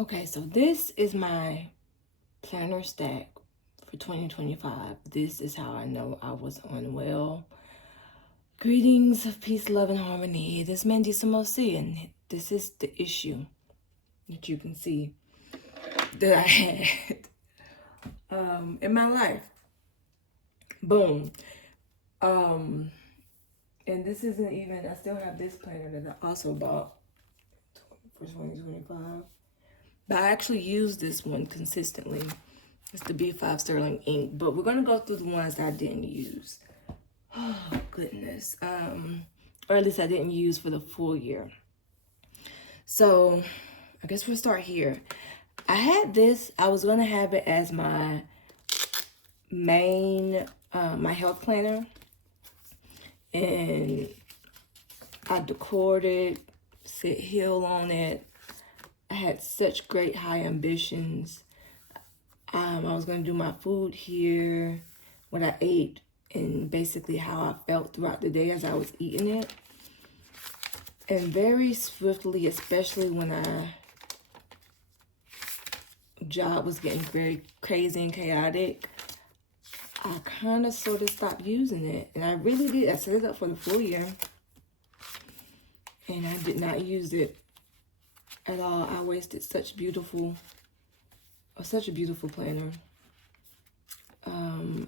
Okay, so this is my planner stack for 2025. This is how I know I was unwell. Greetings of peace, love, and harmony. This is Mandy Samosi, and this is the issue that you can see that I had in my life. Boom. And this isn't even, I still have this planner that I also bought for 2025. But I actually use this one consistently. It's the B5 Sterling ink. But we're going to go through the ones that I didn't use. Oh, goodness. Or at least I didn't use for the full year. So, I guess we'll start here. I had this. I was going to have it as my main, my health planner. And I decored it, said heal on it. I had such great high ambitions. I was going to do my food here, what I ate, and basically how I felt throughout the day as I was eating it. And very swiftly, especially when job was getting very crazy and chaotic, I kind of sort of stopped using it. And I really did. I set it up for the full year. And I did not use it at all. I wasted such a beautiful planner.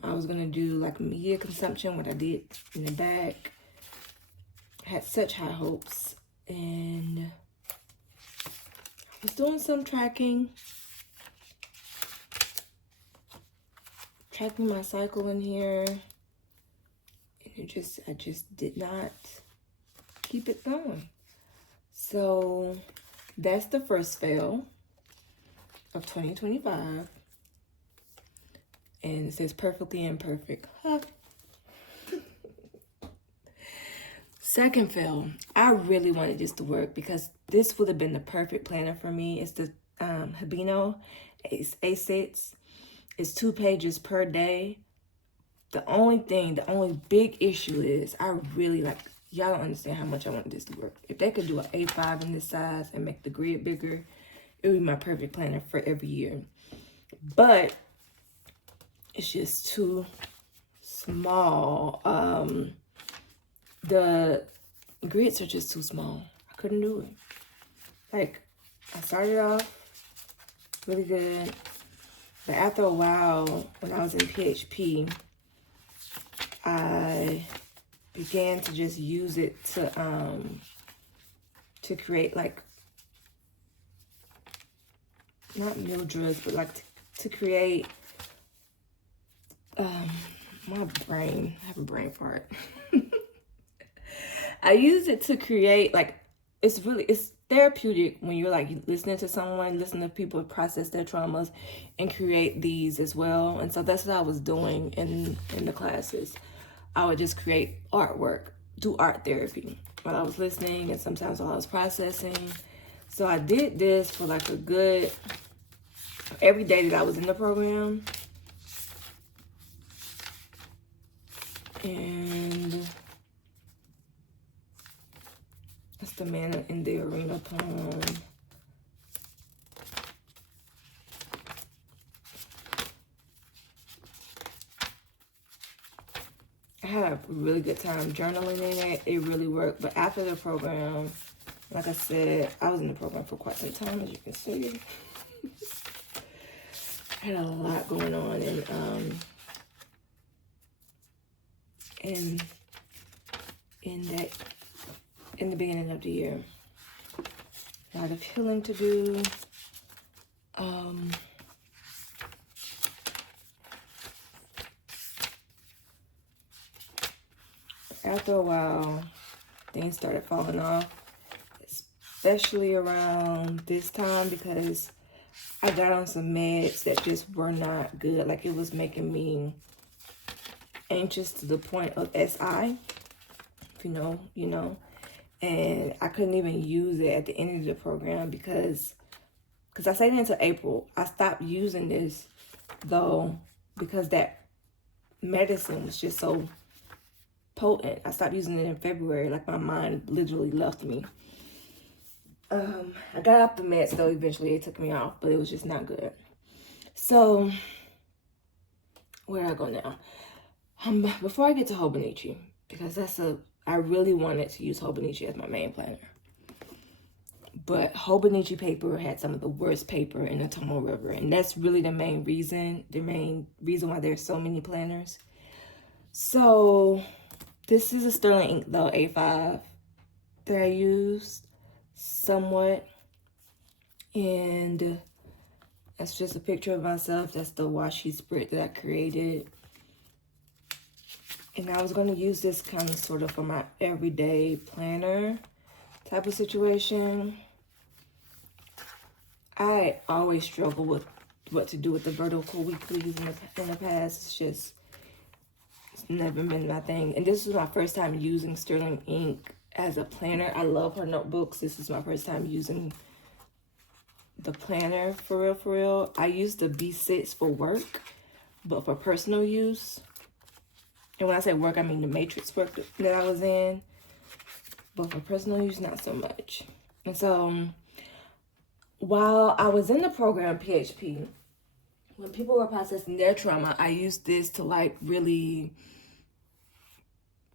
I was gonna do like media consumption, what I did in the back. Had such high hopes, and I was doing some tracking my cycle in here, and I just did not keep it going. So that's the first fail of 2025. And it says perfectly imperfect. Huh. Second fail. I really wanted this to work because this would have been the perfect planner for me. It's the Habino A6. It's 2 pages per day. The only big issue is I really like, y'all don't understand how much I want this to work. If they could do an A5 in this size and make the grid bigger, it would be my perfect planner for every year. But it's just too small. The grids are just too small. I couldn't do it. Like, I started off really good, but after a while, when I was in PHP, I began to just use it to create like, not mildras, but like to create my brain. I have a brain fart. I use it to create like, it's therapeutic when you're like listening to people process their traumas and create these as well. And so that's what I was doing in the classes. I would just create artwork, do art therapy while I was listening and sometimes while I was processing. So I did this for like a good, every day that I was in the program. And that's the Man in the Arena poem. I had a really good time journaling in it. It really worked. But after the program, like I said, I was in the program for quite some time, as you can see. I had a lot going on, and in the beginning of the year. A lot of healing to do. After a while, things started falling off, especially around this time because I got on some meds that just were not good. Like, it was making me anxious to the point of SI. If you know, you know. And I couldn't even use it at the end of the program because I stayed until April. I stopped using this, though, because that medicine was just so potent. I stopped using it in February. Like, my mind literally left me. I got off the meds though. Eventually it took me off, but it was just not good. So where do I go now? Before I get to Hobonichi, because I really wanted to use Hobonichi as my main planner. But Hobonichi paper had some of the worst paper in the Tomoe River. And that's really the main reason why there's so many planners. So this is a Sterling Ink though, A5 that I used somewhat. And that's just a picture of myself. That's the washi spread that I created. And I was going to use this kind of sort of for my everyday planner type of situation. I always struggle with what to do with the vertical weeklies in the past. It's never been my thing. And this is my first time using Sterling Ink as a planner. I love her notebooks. This is my first time using the planner for real. I used the B6 for work, but for personal use. And when I say work, I mean the matrix work that I was in. But for personal use, not so much. And so while I was in the program PHP, when people were processing their trauma, I used this to like really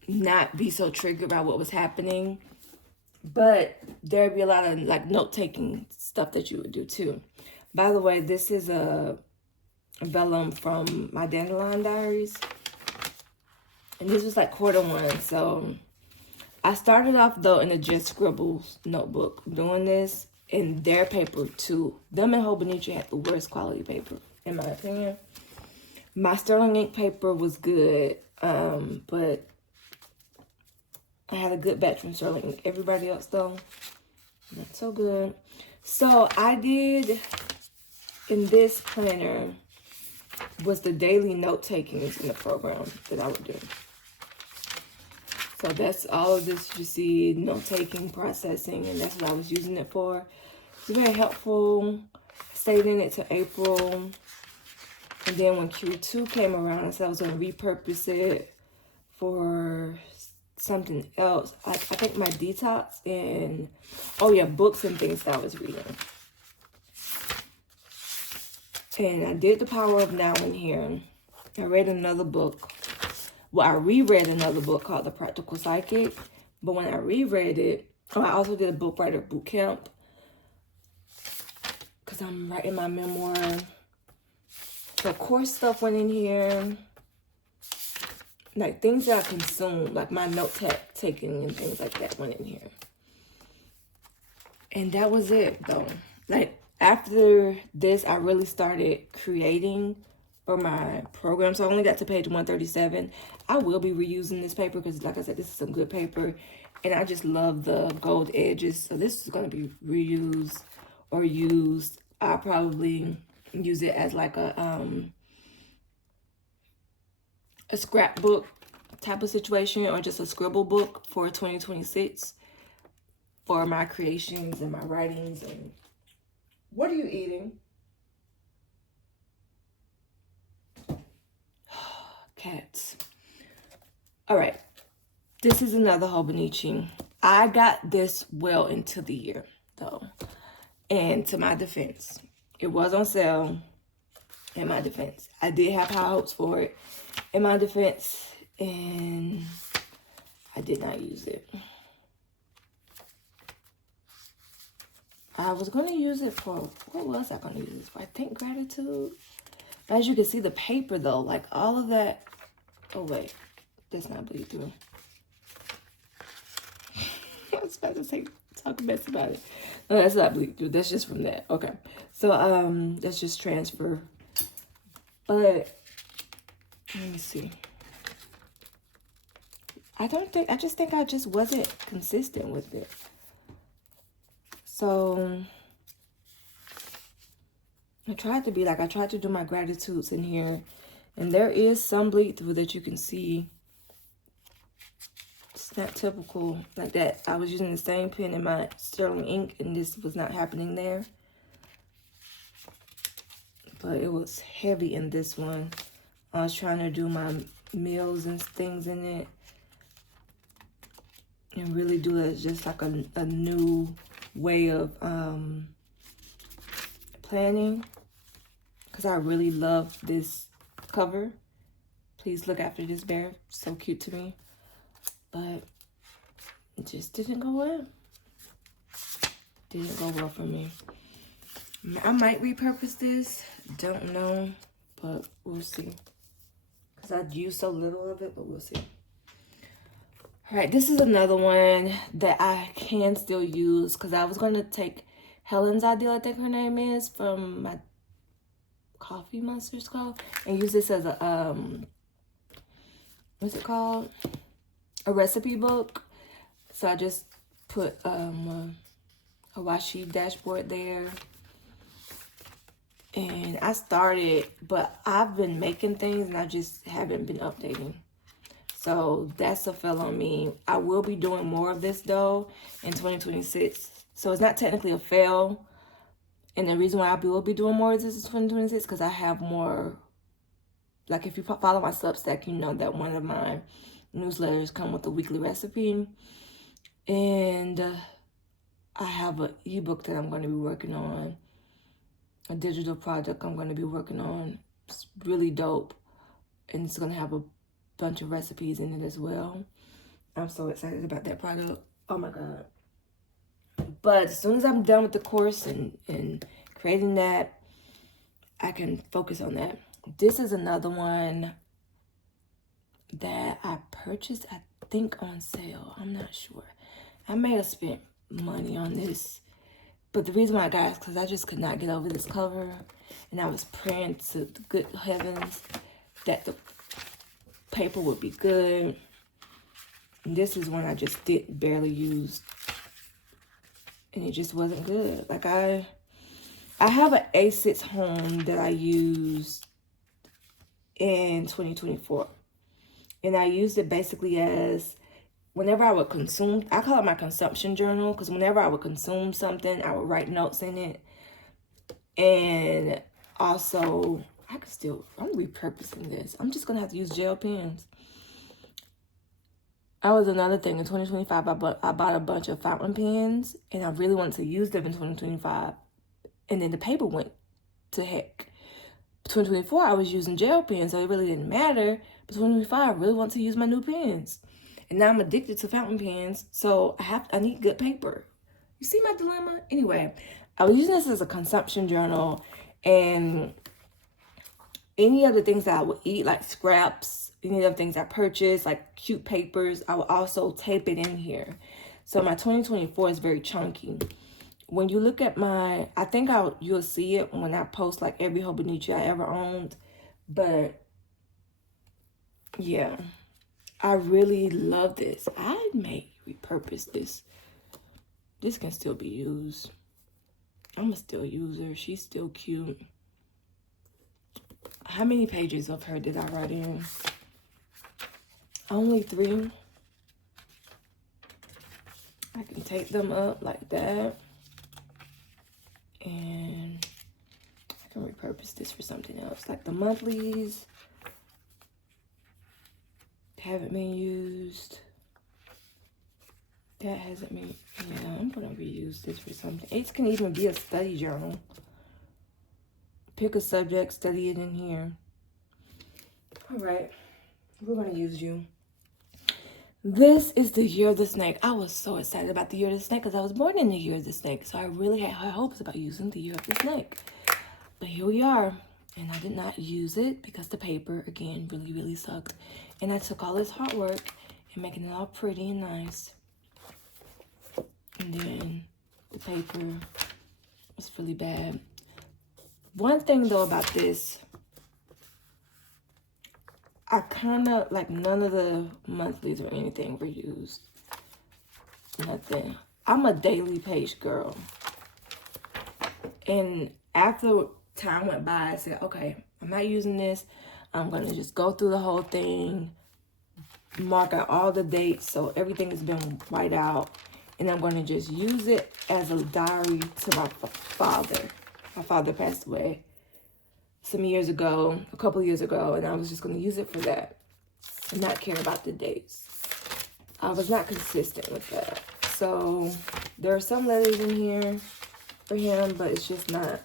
not be so triggered by what was happening. But there'd be a lot of like note-taking stuff that you would do too. By the way, this is a vellum from my Dandelion Diaries. And this was like Q1. So I started off though in the Just Scribbles notebook doing this in their paper too. Them and Hobonichi had the worst quality paper, in my opinion. My Sterling Ink paper was good, but I had a good batch from Sterling Ink. Everybody else though, not so good. So I did in this planner was the daily note takings in the program that I would do. So that's all of this you see, note taking, processing, and that's what I was using it for. It's very helpful. Stayed in it till April. And then when Q2 came around, I said I was going to repurpose it for something else. I think my detox and, oh yeah, books and things that I was reading. And I did The Power of Now in here. I read another book. Well, I reread another book called The Practical Psychic. But when I reread it, I also did a book writer boot camp. Because I'm writing my memoir. The course stuff went in here. Like things that I consume, like my note taking and things like that went in here. And that was it though. Like after this, I really started creating for my program. So I only got to page 137. I will be reusing this paper because like I said, this is some good paper. And I just love the gold edges. So this is going to be reused or used. I'll probably use it as like a scrapbook type of situation or just a scribble book for 2026 for my creations and my writings. And what are you eating? Cats. All right, this is another Hobonichi. I got this well into the year though, and to my defense, it was on sale. In my defense, I did have high hopes for it. In my defense, and I did not use it. I was going to use it for, what was I going to use it for? I think gratitude. As you can see, the paper though, like all of that. Oh wait, that's not bleed through. I was about to say, talk mess about it. No, that's not bleed through. That's just from that. Okay, so that's just transfer. But let me see. I just think I just wasn't consistent with it. So I tried to do my gratitudes in here, and there is some bleed through that you can see. It's not typical like that. I was using the same pen in my Sterling Ink, and this was not happening there. But it was heavy in this one. I was trying to do my meals and things in it, and really do it as just like a new way of planning, because I really love this cover. Please look after this bear. So cute to me. But it just didn't go well. Didn't go well for me. I might repurpose this. Don't know. But we'll see. Because I used so little of it, but we'll see. Alright, this is another one that I can still use. Because I was going to take Helen's Ideal, I think her name is, from my Coffee Monsters called, and use this as a what's it called, a recipe book. So I just put a washi dashboard there, and I started, but I've been making things and I just haven't been updating, so that's a fail on me. I will be doing more of this though in 2026, so it's not technically a fail. And the reason why I will be doing more of this in 2026 because I have more, like if you follow my Substack, you know that one of my newsletters come with a weekly recipe. And I have an ebook that I'm going to be working on, a digital project I'm going to be working on. It's really dope. And it's going to have a bunch of recipes in it as well. I'm so excited about that product. Oh my God. But as soon as I'm done with the course and creating that, I can focus on that. This is another one that I purchased, I think on sale. I'm not sure. I may have spent money on this. But the reason why I got it is because I just could not get over this cover. And I was praying to the good heavens that the paper would be good. And this is one I just barely used. And it just wasn't good. Like I have an A6 home that I used in 2024. And I used it basically as whenever I would consume, I call it my consumption journal, because whenever I would consume something, I would write notes in it. And also, I'm repurposing this. I'm just going to have to use gel pens. That was another thing. In 2025, I bought a bunch of fountain pens, and I really wanted to use them in 2025. And then the paper went to heck. 2024, I was using gel pens, so it really didn't matter. But 2025, I really want to use my new pens. And now I'm addicted to fountain pens, so I need good paper. You see my dilemma? Anyway, I was using this as a consumption journal, and any of the things that I would eat, like scraps, any of the things I purchased, like cute papers, I would also tape it in here. So my 2024 is very chunky. When you look at my, I think you'll see it when I post like every Hobonichi I ever owned. But yeah, I really love this. I may repurpose this. This can still be used. I'm still use her. She's still cute. How many pages of her did I write in? Only 3. I can take them up like that. And I can repurpose this for something else. Like the monthlies haven't been used. That hasn't been, yeah, I'm gonna reuse this for something. It can even be a study journal. Pick a subject, study it in here. All right, we're gonna use you. This is the Year of the Snake. I was so excited about the Year of the Snake because I was born in the Year of the Snake. So I really had high hopes about using the Year of the Snake. But here we are. And I did not use it because the paper, again, really, really sucked. And I took all this hard work and making it all pretty and nice. And then the paper was really bad. One thing, though, about this, I kind of, like, none of the monthlies or anything were used. Nothing. I'm a daily page girl. And after time went by, I said, okay, I'm not using this. I'm going to just go through the whole thing, mark out all the dates so everything has been white out. And I'm going to just use it as a diary to my father. My father passed away some years ago, a couple years ago, and I was just going to use it for that and not care about the dates. I was not consistent with that. So There are some letters in here for him, but it's just not,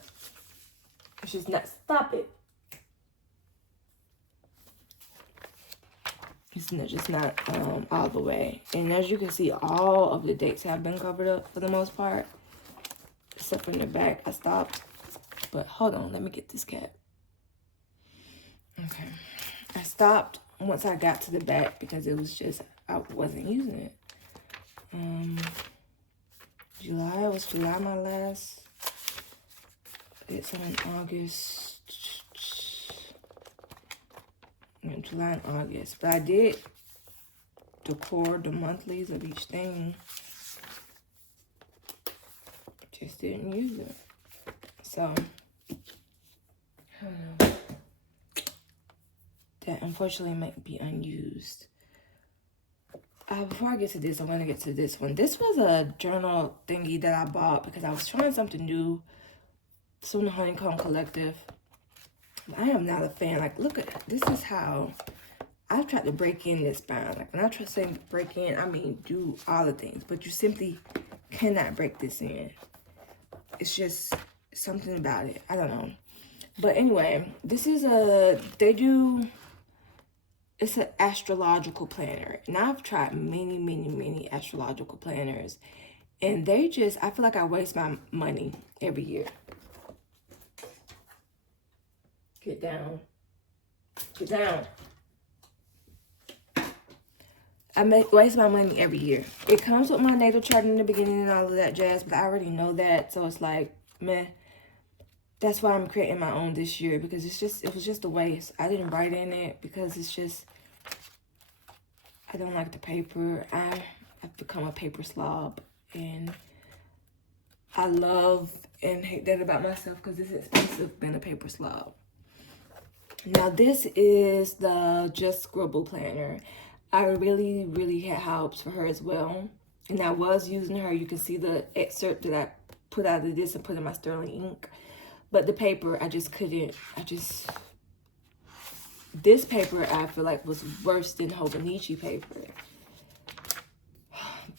stop it. It's just not all the way. And as you can see, all of the dates have been covered up for the most part. Except for in the back, I stopped. But hold on, let me get this cap. Okay. I stopped once I got to the back because it was just, I wasn't using it. July, was July my last? It's in August. Yeah, July and August. But I did record the monthlies of each thing. Just didn't use it. So, I don't know. That unfortunately might be unused. Before I get to this, I want to get to this one. This was a journal thingy that I bought because I was trying something new. From the Honeycomb Collective. I am not a fan. Like, look at, this is how I've tried to break in this bind. Like, when I try to say break in, I mean do all the things. But you simply cannot break this in. It's just something about it. I don't know. But anyway, this is it's an astrological planner. And I've tried many astrological planners. And I feel like I waste my money every year. Get down. Get down. I waste my money every year. It comes with my natal chart in the beginning and all of that jazz, but I already know that. So it's like, meh. That's why I'm creating my own this year, because it was just a waste. I didn't write in it because it's just, I don't like the paper. I've become a paper slob, and I love and hate that about myself because it's expensive being a paper slob. Now this is the Just Scribble planner. I really had high hopes for her as well. And I was using her. You can see the excerpt that I put out of this and put in my Sterling ink. But the paper, I just couldn't. This paper I feel like was worse than Hobonichi paper.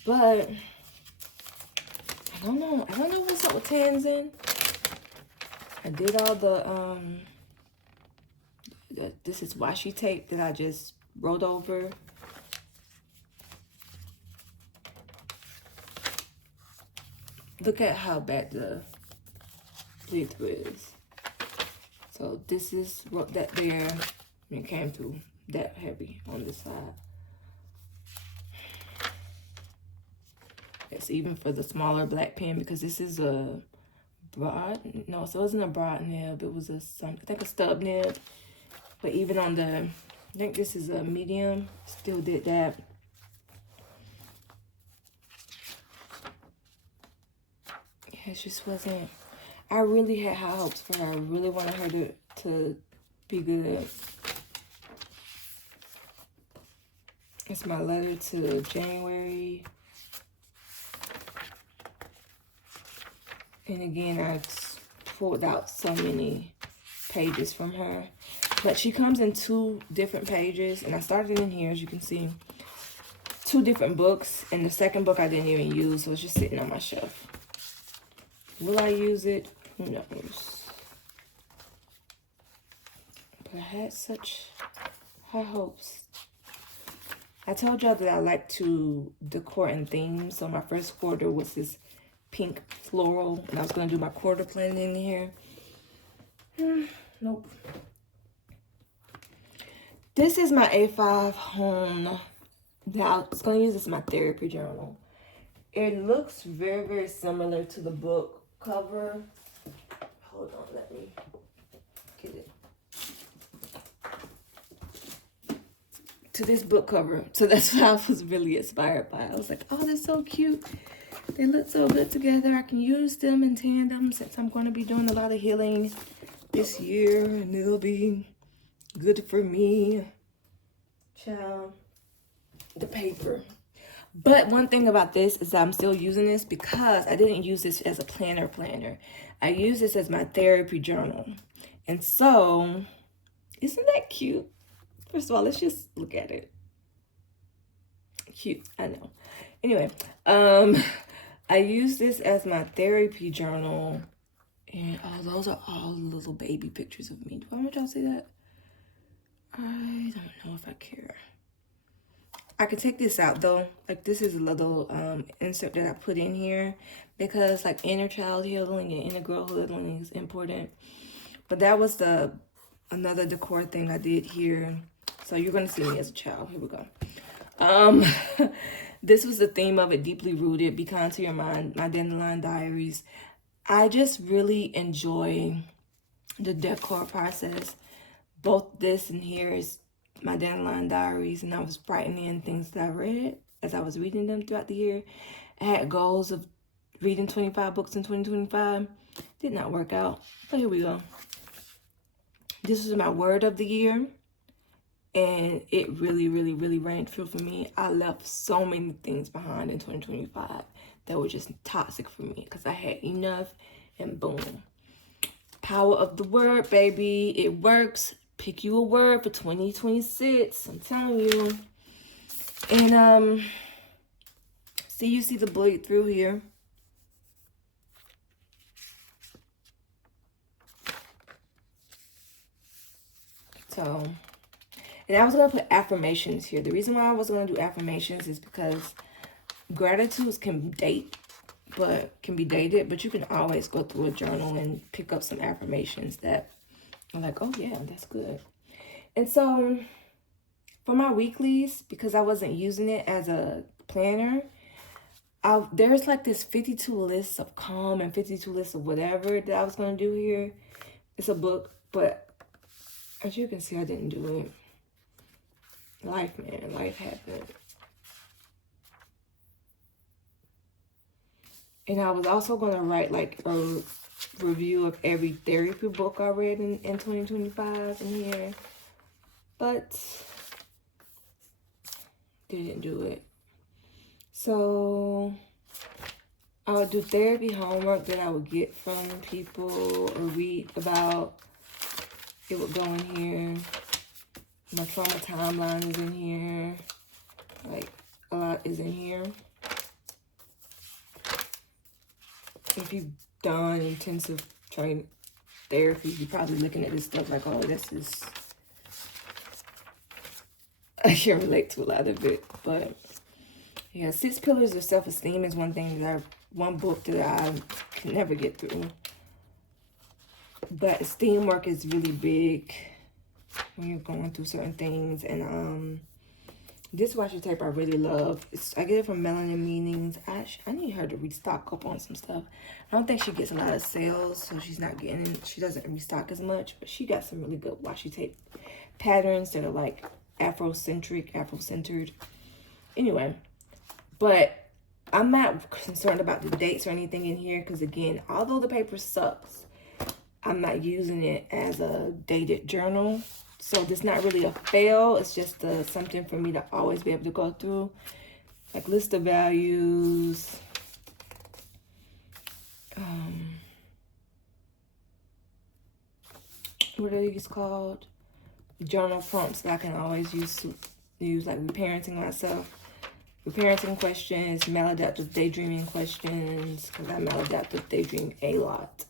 But I don't know what's up with Tanzan. I did all the this is washi tape that I just rolled over. Look at how bad the bleed through is. So this is what that there, and it came through that heavy on this side. It's even for the smaller black pen, because this is a broad, no, so it wasn't a broad nib, it was I think a stub nib. But even on I think this is a medium, still did that. Yeah, it just wasn't, I really had high hopes for her. I really wanted her to be good. It's my letter to January. And again, I pulled out so many pages from her. But she comes in 2 different pages. And I started in here, as you can see. 2 different books. And the second book I didn't even use. So it's just sitting on my shelf. Will I use it? Who knows? But I had such high hopes. I told y'all that I like to decor in themes. So my first quarter was this pink floral. And I was going to do my quarter planning in here. Nope. This is my A5 home. Now, I was going to use this in my therapy journal. It looks very similar to the book cover. Hold on, let me get it. To this book cover. So that's what I was really inspired by. I was like, oh, they're so cute. They look so good together. I can use them in tandem since I'm going to be doing a lot of healing this year. And it'll be good for me. Child. The paper. But one thing about this is that I'm still using this because I didn't use this as a planner. I use this as my therapy journal. And so, isn't that cute? First of all, let's just look at it. Cute, I know. Anyway, I I use this as my therapy journal. And oh, those are all little baby pictures of me. Do I want y'all to see that? I don't know if I care. I could take this out though. Like, this is a little insert that I put in here because like inner child healing and inner girl healing is important. But that was another decor thing I did here. So you're gonna see me as a child. Here we go. This was the theme of it, deeply rooted, be kind to your mind, my Dandelion Diaries. I just really enjoy the decor process. Both this and here is my Dandelion Diaries, and I was writing in things that I read as I was reading them throughout the year. I had goals of reading 25 books in 2025. Did not work out, but here we go. This was my word of the year, and it really, really, really rang true for me. I left so many things behind in 2025 that were just toxic for me because I had enough, and boom. Power of the word, baby. It works. Pick you a word for 2026. I'm telling you. And you see the bleed through here. So, and I was going to put affirmations here. The reason why I was going to do affirmations is because gratitudes can date, but can be dated, but you can always go through a journal and pick up some affirmations that are like, oh yeah, that's good. And so for my weeklies, because I wasn't using it as a planner, there's like this 52 lists of calm and 52 lists of whatever that I was going to do here. It's a book, but as you can see, I didn't do it. Life, man, life happened. And I was also going to write like a review of every therapy book I read in 2025 in here. But didn't do it. So I would do therapy homework that I would get from people or read about. It would go in here. My trauma timeline is in here. Like, a lot is in here. If you've done intensive training therapy, you're probably looking at this stuff like, oh, this is... I can relate to a lot of it. But, yeah, 6 Pillars of Self-Esteem is one book that I can never get through. But esteem work is really big when you're going through certain things. And this washi tape I really love. I get it from Melanin Meanings. I need her to restock up on some stuff. I don't think she gets a lot of sales, so she doesn't restock as much. But she got some really good washi tape patterns that are like Afro-centered. Anyway, but I'm not concerned about the dates or anything in here because, again, although the paper sucks, I'm not using it as a dated journal. So this is not really a fail. It's just something for me to always be able to go through. Like list of values. What are these called? Journal prompts that I can always use like reparenting myself. Reparenting questions, maladaptive daydreaming questions. Because I maladaptive daydream a lot.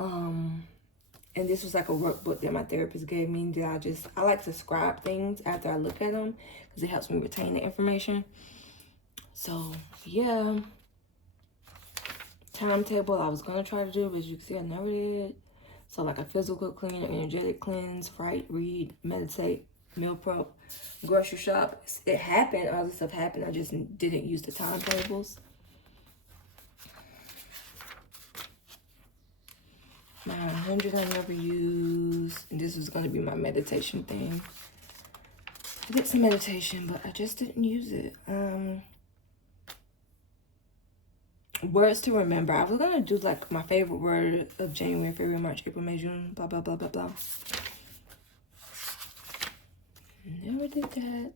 And this was like a workbook that my therapist gave me that I like to scribe things after I look at them because it helps me retain the information. So, yeah. Timetable I was going to try to do, but as you can see, I never did. So, like a physical clean, an energetic cleanse, write, read, meditate, meal prep, grocery shop. It happened. All this stuff happened. I just didn't use the timetables. My 100 I never used. And this was going to be my meditation thing. I did some meditation, but I just didn't use it. Words to remember. I was going to do like my favorite word of January, February, March, April, May, June, blah, blah, blah, blah, blah. Never did that.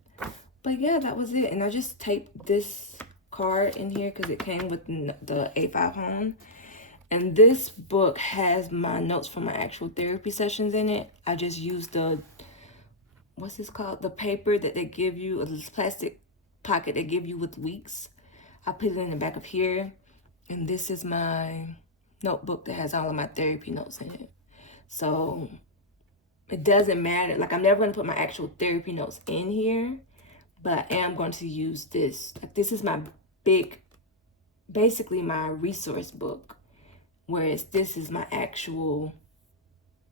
But yeah, that was it. And I just taped this card in here because it came with the A5 home. And this book has my notes from my actual therapy sessions in it. I just used what's this called? The paper that they give you, or this plastic pocket they give you with weeks. I put it in the back of here. And this is my notebook that has all of my therapy notes in it. So it doesn't matter. Like, I'm never going to put my actual therapy notes in here, but I am going to use this. Like, this is my basically my resource book, whereas this is my actual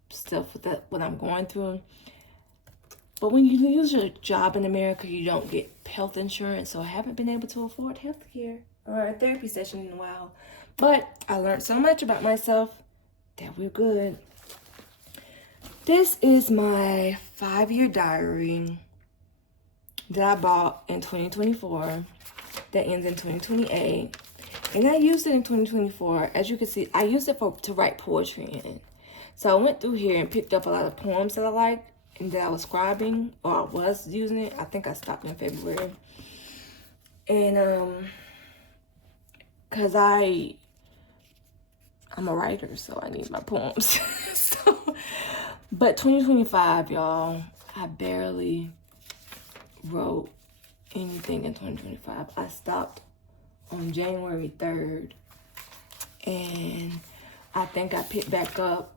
stuff with what I'm going through. But when you lose your job in America, you don't get health insurance, so I haven't been able to afford health care or a therapy session in a while. But I learned so much about myself that we're good. This is my 5-year diary that I bought in 2024 that ends in 2028. And I used it in 2024. As you can see, I used it to write poetry in. So I went through here and picked up a lot of poems that I liked and that I was scribing, or I was using it. I think I stopped in February. And cause I'm a writer, so I need my poems. But 2025, y'all, I barely wrote anything in 2025. I stopped on January 3rd, and I think I picked back up.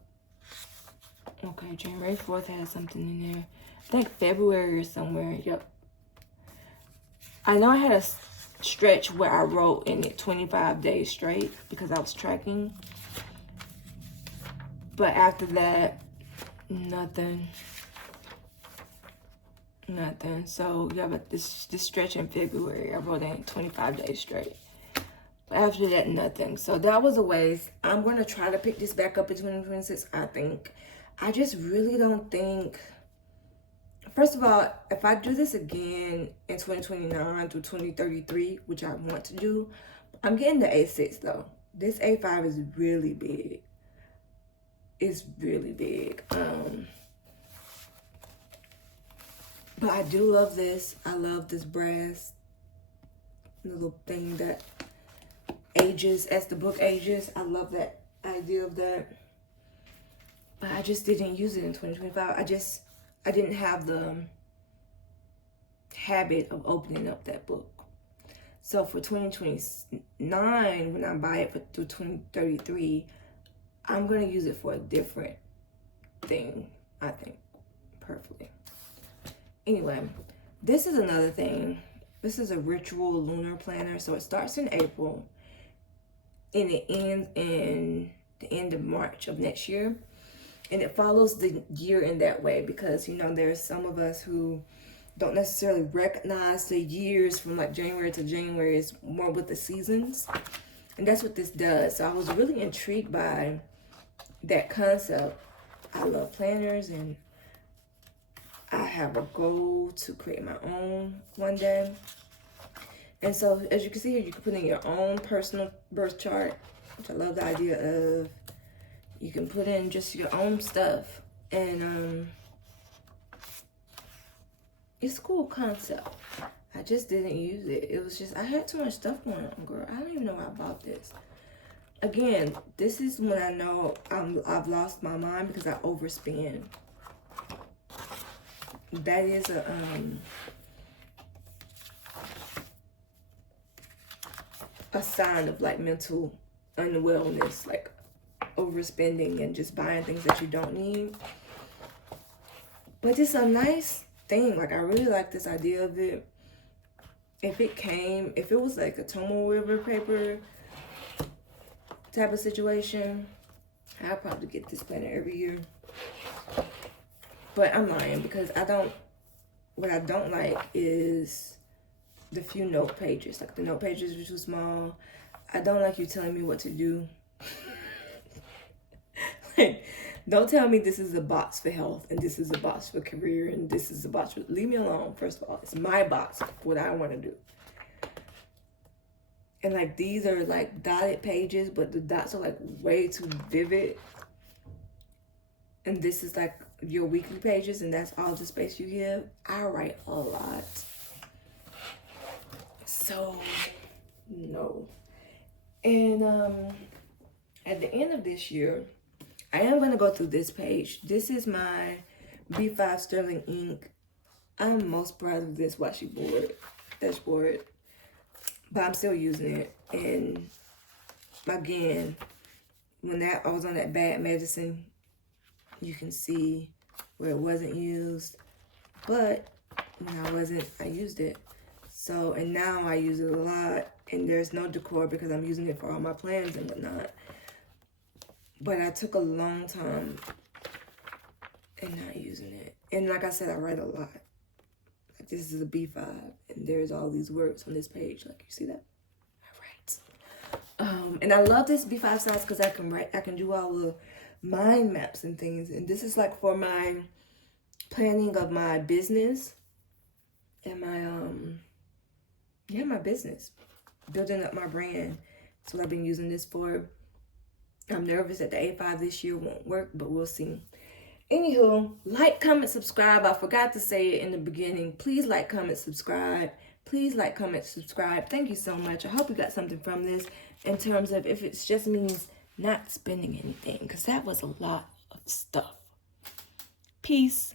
Okay, January 4th has something in there. I think February or somewhere. Yep. I know I had a stretch where I wrote in it 25 days straight because I was tracking. But after that, nothing. So yeah, but this stretch in February, I wrote in 25 days straight. But after that, nothing. So that was a waste. I'm going to try to pick this back up in 2026, I think. I just really don't think... First of all, if I do this again in 2029 through 2033, which I want to do, I'm getting the A6 though. This A5 is really big. It's really big. But I do love this. I love this brass little thing that ages as the book ages. I love that idea of that. But I just didn't use it in 2025. I didn't have the habit of opening up that book. So for 2029, when I buy it through 2033, I'm going to use it for a different thing, I think, perfectly. Anyway, this is another thing. This is a ritual lunar planner. So it starts in April and it ends in the end of March of next year. And it follows the year in that way because, you know, there's some of us who don't necessarily recognize the years from like January to January. It's more with the seasons. And that's what this does. So I was really intrigued by that concept. I love planners and I have a goal to create my own one day. And so as you can see here, you can put in your own personal birth chart, which I love the idea of. You can put in just your own stuff. And it's a cool concept. I just didn't use it. It was just, I had too much stuff going on, girl. I don't even know why I bought this. Again, this is when I know I've lost my mind because I overspend. That is a sign of like mental unwellness, like overspending and just buying things that you don't need. But it's a nice thing. Like, I really like this idea of it. If it was like a Tomo River paper type of situation, I'll probably get this planner every year. But I'm lying because what I don't like is the few note pages. Like, the note pages are too small. I don't like you telling me what to do. Like, don't tell me this is a box for health and this is a box for career and this is a box for... Leave me alone, first of all. It's my box for what I want to do. And like, these are like dotted pages, but the dots are like way too vivid. And this is like your weekly pages and that's all the space you give. I write a lot. So, no. And at the end of this year, I am going to go through this page. This is my B5 Sterling ink. I'm most proud of this dashboard, but I'm still using it. And again, when I was on that bad medicine, you can see where it wasn't used. But when I wasn't, I used it. So, and now I use it a lot. And there's no decor because I'm using it for all my plans and whatnot. But I took a long time and not using it. And like I said, I write a lot. Like this is a B5, and there's all these words on this page. Like you see that? I write. And I love this B5 size because I can write. I can do all the mind maps and things. And this is like for my planning of my business and my business, building up my brand. That's what I've been using this for. I'm nervous that the A5 this year won't work, but we'll see. Anywho, like, comment, subscribe. I forgot to say it in the beginning. Please like, comment, subscribe. Please like, comment, subscribe. Thank you so much. I hope you got something from this in terms of if it just means not spending anything, because that was a lot of stuff. Peace.